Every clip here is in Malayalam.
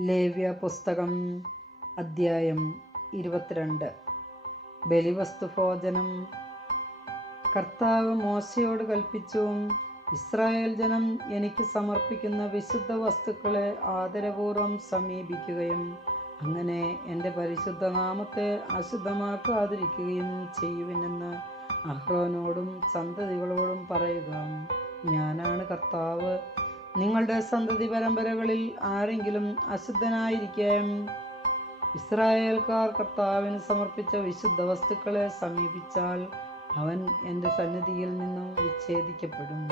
ലേവ്യ പുസ്തകം അദ്ധ്യായം ഇരുപത്തിരണ്ട്. ബലിവസ്തുഭോജനം. കർത്താവ് മോശയോട് കൽപ്പിച്ചു ഇസ്രായേൽ ജനം എനിക്ക് സമർപ്പിക്കുന്ന വിശുദ്ധ വസ്തുക്കളെ ആദരപൂർവം സമീപിക്കുകയും അങ്ങനെ എന്റെ പരിശുദ്ധ നാമത്തെ അശുദ്ധമാക്കാതിരിക്കുകയും ചെയ്യുവിനെന്ന് അഹ്റോനോടും സന്തതികളോടും പറയുക. ഞാനാണ് കർത്താവ്. നിങ്ങളുടെ സന്തതി പരമ്പരകളിൽ ആരെങ്കിലും അശുദ്ധനായിരിക്കാം ഇസ്രായേൽക്കാർ കർത്താവിന് സമർപ്പിച്ച വിശുദ്ധ വസ്തുക്കളെ സമീപിച്ചാൽ അവൻ എന്റെ സന്നിധിയിൽ നിന്നും വിച്ഛേദിക്കപ്പെടും.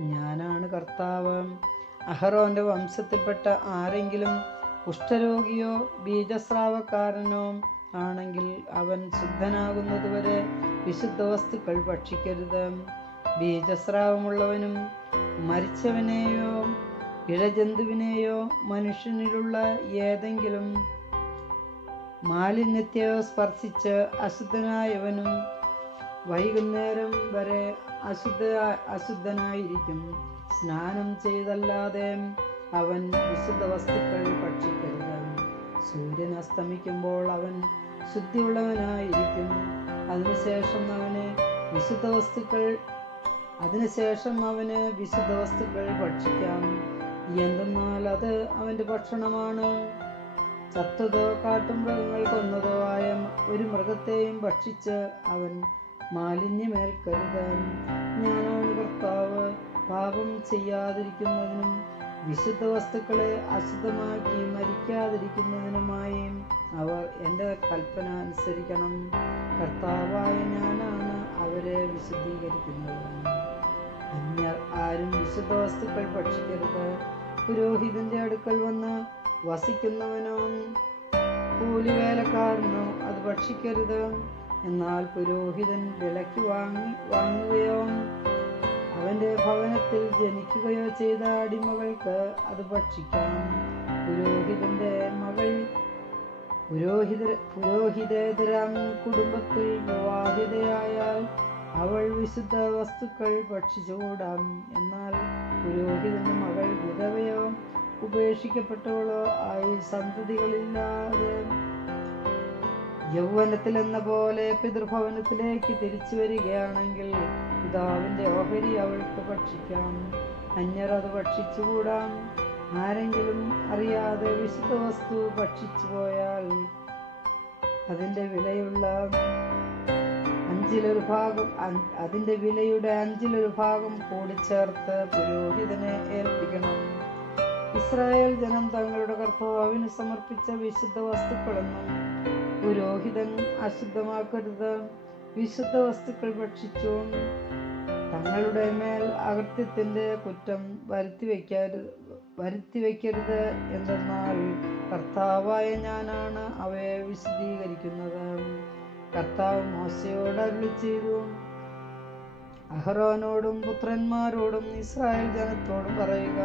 ഞാനാണ് കർത്താവ്. അഹറോന്റെ വംശത്തിൽപ്പെട്ട ആരെങ്കിലും കുഷ്ഠരോഗിയോ ബീജസ്രാവക്കാരനോ ആണെങ്കിൽ അവൻ ശുദ്ധനാകുന്നതുവരെ വിശുദ്ധ വസ്തുക്കൾ ഭക്ഷിക്കരുത്. ബീജസ്രാവമുള്ളവനും മരിച്ചവനെയോ ഇഴജന്തുവിനെയോ മനുഷ്യനിലുള്ള ഏതെങ്കിലും മാലിന്യത്തെയോ സ്പർശിച്ച് അശുദ്ധനായവനും വൈകുന്നേരം വരെ അശുദ്ധ അശുദ്ധനായിരിക്കും. സ്നാനം ചെയ്തല്ലാതെ അവൻ വിശുദ്ധ വസ്തുക്കൾ ഭക്ഷിക്കരുത്. സൂര്യൻ അസ്തമിക്കുമ്പോൾ അവൻ ശുദ്ധിയുള്ളവനായിരിക്കും. അതിനുശേഷം അവന് വിശുദ്ധ വസ്തുക്കൾ അതിനുശേഷം അവന് വിശുദ്ധ വസ്തുക്കൾ ഭക്ഷിക്കാം. എന്തെന്നാൽ അത് അവന്റെ ഭക്ഷണമാണ്. ചത്തതോ കാട്ടുമൃഗങ്ങൾ കൊന്നതോ ആയ ഒരു മൃഗത്തെയും ഭക്ഷിച്ച് അവൻ മാലിന്യമേൽക്കരുത് ഞാനാണ് കർത്താവ്. പാപം ചെയ്യാതിരിക്കുന്നതിനും വിശുദ്ധ വസ്തുക്കളെ അശുദ്ധമാക്കി മരിക്കാതിരിക്കുന്നതിനുമായി അവർ എന്റെ കൽപ്പന അനുസരിക്കണം. കർത്താവായ ഞാനാണ് അവരെ വിശുദ്ധീകരിക്കുന്നത് അന്യർ ആരും വിശുദ്ധ വസ്തുക്കൾ ഭക്ഷിക്കരുത്. പുരോഹിതന്റെ അടുക്കൽ വന്ന് വസിക്കുന്നവനോ കൂലിവേലക്കാരനോ അത് ഭക്ഷിക്കരുത്. എന്നാൽ പുരോഹിതൻ വിലയ്ക്ക് വാങ്ങി വാങ്ങുകയോ അവന്റെ ഭവനത്തിൽ ജനിക്കുകയോ ചെയ്ത അടിമകൾക്ക് അത് ഭക്ഷിക്കാം. പുരോഹിതന്റെ മകൾ പുരോഹിത പുരോഹിതേതരം കുടുംബത്തിൽ വിവാഹിതയായാൽ അവൾ വിശുദ്ധ വസ്തുക്കൾ ഭക്ഷിച്ചുകൂടാം. എന്നാൽ പുരോഹിതന്റെ മകൾ വിധവയോ ഉപേക്ഷിക്കപ്പെട്ടവളോ ആയി സന്തതികളില്ലാതെ യൗവനത്തിൽ എന്ന പോലെ പിതൃഭവനത്തിലേക്ക് തിരിച്ചു വരികയാണെങ്കിൽ പിതാവിന്റെ ഓഹരി അവൾക്ക് ഭക്ഷിക്കാം. അന്യർ അത് ഭക്ഷിച്ചുകൂടാം. ആരെങ്കിലും അറിയാതെ വിശുദ്ധ വസ്തു ഭക്ഷിച്ചു പോയാൽ അതിന്റെ വിലയുള്ള അഞ്ചിലൊരു ഭാഗം അതിന്റെ വിലയുടെ അഞ്ചിലൊരു ഭാഗം കൂടിച്ചേർത്ത് പുരോഹിതനെ ഏൽപ്പിക്കണം. ഇസ്രായേൽ ജനം തങ്ങളുടെ കർത്താവിന് സമർപ്പിച്ച വിശുദ്ധ വസ്തുക്കളൊന്നും പുരോഹിതൻ അശുദ്ധമാക്കരുത്. വിശുദ്ധ വസ്തുക്കൾ ഭക്ഷിച്ചു തങ്ങളുടെ മേൽ അകൃത്യത്തിന്റെ കുറ്റം വരുത്തി വയ്ക്കരുത് വരുത്തി വയ്ക്കരുത് എന്തെന്നാൽ കർത്താവായ ഞാനാണ് അവയെ വിശദീകരിക്കുന്നത്. കർത്താവ് മോശയോട് അരുളി ചെയ്തു. അഹ്റോനോടും പുത്രന്മാരോടും ഇസ്രായേൽ ജനത്തോടും പറയുക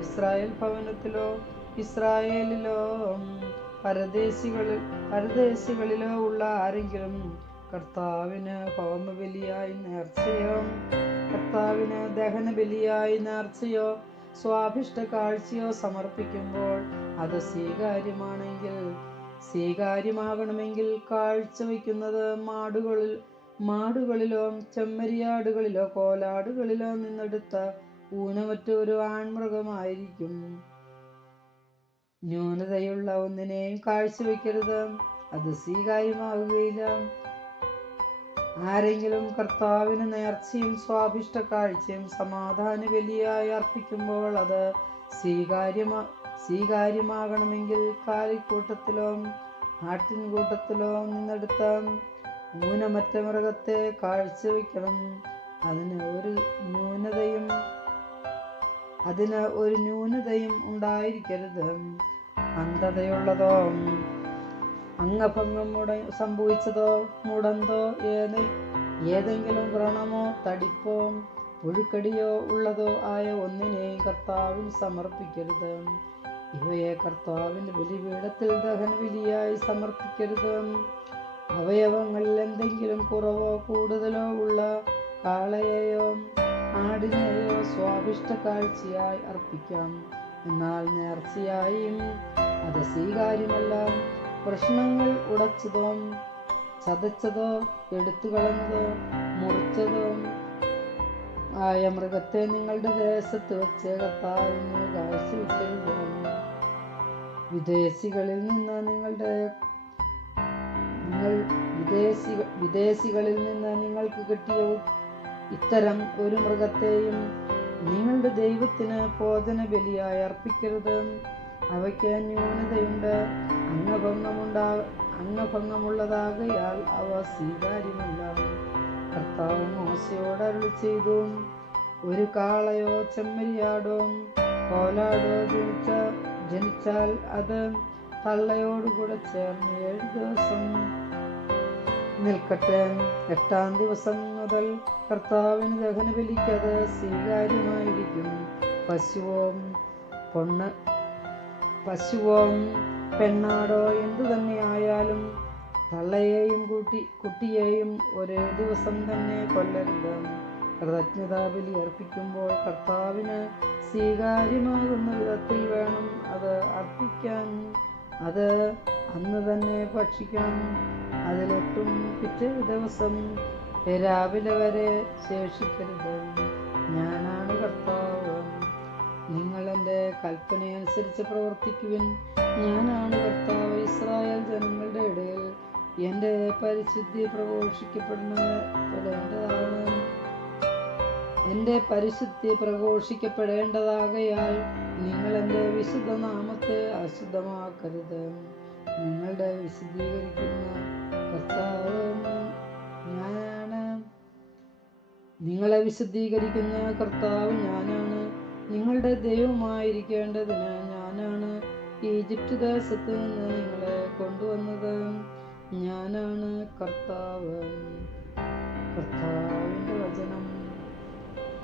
ഇസ്രായേൽ ഭവനത്തിലോ ഇസ്രായേലിലോ പരദേശികളിൽ പരദേശികളിലോ ഉള്ള ആരെങ്കിലും കർത്താവിന് ഹോമബലിയായി നേർച്ചയോ കർത്താവിന് ദഹനബലിയായി നേർച്ചയോ സ്വാഭിഷ്ട കാഴ്ചയോ സമർപ്പിക്കുമ്പോൾ അത് സ്വീകാര്യമാണെങ്കിൽ സ്വീകാര്യമാകണമെങ്കിൽ കാഴ്ച വയ്ക്കുന്നത് മാടുകളിൽ മാടുകളിലോ ചെമ്മരിയാടുകളിലോ കോലാടുകളിലോ നിന്നെടുത്ത ഊനമറ്റ ഒരു ആൺമൃഗമായിരിക്കും. ന്യൂനതയുള്ള ഒന്നിനെയും കാഴ്ചവെക്കരുത് അത് സ്വീകാര്യമാകുകയില്ല ആരെങ്കിലും കർത്താവിന് നേർച്ചയും സ്വാഭിഷ്ട കാഴ്ചയും സമാധാന ബലിയായി അർപ്പിക്കുമ്പോൾ അത് സ്വീകാര്യമാ സ്വീകാര്യമാകണമെങ്കിൽ കാലിക്കൂട്ടത്തിലോ ആട്ടിൻകൂട്ടത്തിലോ നിന്നെടുത്ത ഊനമറ്റ മൃഗത്തെ കാഴ്ചവെക്കണം അതിന് ഒരു ന്യൂനതയും അതിന് ഒരു ന്യൂനതയും ഉണ്ടായിരിക്കരുത്. അന്ധതയുള്ളതോ അംഗഭംഗം മുട സംഭവിച്ചതോ മുടന്തോ ഏത് ഏതെങ്കിലും വ്രണമോ തടിപ്പോ പുഴുക്കടിയോ ഉള്ളതോ ആയ ഒന്നിനെയും കർത്താവിന് സമർപ്പിക്കരുത്. ഇവയെ കർത്താവിന്റെ ബലിപീഠത്തിൽ ദഹനബലിയായി സമർപ്പിക്കരുത്. അവയവങ്ങളിൽ എന്തെങ്കിലും കുറവോ കൂടുതലോ ഉള്ള കാളയെയോ ആടിനെയോ സ്വാഭിഷ്ട കാഴ്ചയായി അർപ്പിക്കാം. എന്നാൽ നേർച്ചയായും അത് സ്വീകാര്യമല്ല. പ്രശ്നങ്ങൾ ഉടച്ചതോ ചതച്ചതോ എടുത്തു കളഞ്ഞതോ മുറിച്ചതോ ആയ മൃഗത്തെ നിങ്ങളുടെ ദേശത്ത് വെച്ച് കർത്താവിന് കാഴ്ചവെക്കരുത്? വിദേശികളിൽ നിന്ന് നിങ്ങളുടെ നിങ്ങൾ വിദേശി വിദേശികളിൽ നിന്ന് നിങ്ങൾക്ക് കിട്ടിയ ഇത്തരം ഒരു മൃഗത്തെയും നിങ്ങളുടെ ദൈവത്തിന് ഭോജന ബലിയായി അർപ്പിക്കരുത്. അവയ്ക്ക് ന്യൂനതയുണ്ട്. അംഗഭംഗമുണ്ടാ അംഗഭംഗമുള്ളതാകയാൽ അവ സ്വീകാര്യമല്ല. കർത്താവ് മോശയോട് ചെയ്തു ഒരു കാളയോ ചെമ്മരിയാടോ കോലാടോ ജനിച്ച ജനിച്ചാൽ അത് തള്ളയോടുകൂടെ ചേർന്ന് ഏഴ് ദിവസം നിൽക്കട്ടെ. എട്ടാം ദിവസം മുതൽ കർത്താവിന് ദഹനബലിക്ക് അത് സ്വീകാര്യമായിരിക്കും. പശുവോം പൊണ്ണ് പശുവോ പെണ്ണാടോ എന്തു തന്നെയായാലും തള്ളയെയും കൂട്ടി കുട്ടിയെയും ഒരേ ദിവസം തന്നെ കൊല്ലരുത്. കൃതജ്ഞതാബലി അർപ്പിക്കുമ്പോൾ കർത്താവിന് സ്വീകാര്യമാകുന്ന വിധത്തിൽ വേണം അത് അർപ്പിക്കാൻ. അത് അന്ന് തന്നെ ഭക്ഷിക്കണം അതിലൊട്ടും പിറ്റേ ദിവസം രാവിലെ വരെ ശേഷിക്കരുത്. ഞാനാണ് കർത്താവ്. നിങ്ങൾ എന്റെ കൽപ്പനയനുസരിച്ച് പ്രവർത്തിക്കുവിൻ. ഞാനാണ് കർത്താവ് ഇസ്രായേൽ ജനങ്ങളുടെ ഇടയിൽ. എന്റെ പരിശുദ്ധി പ്രഘോഷിക്കപ്പെടുന്നതാണ് എന്റെ പരിശുദ്ധി പ്രഘോഷിക്കപ്പെടേണ്ടതാകയാൽ നിങ്ങൾ എന്റെ വിശുദ്ധ നാമത്തെ അശുദ്ധമാക്കരുത്. നിങ്ങളുടെ വിശദീകരിക്കുന്ന കർത്താവ് ഞാനാണ്. നിങ്ങളെ വിശദീകരിക്കുന്ന കർത്താവ് ഞാനാണ്. നിങ്ങളുടെ ദൈവമായിരിക്കേണ്ടതിന് ഞാനാണ്. ഈജിപ്ത് ദേശത്ത് നിന്ന് നിങ്ങളെ കൊണ്ടുവന്നത് ഞാനാണ് കർത്താവ്. കർത്താവിന്റെ വചനം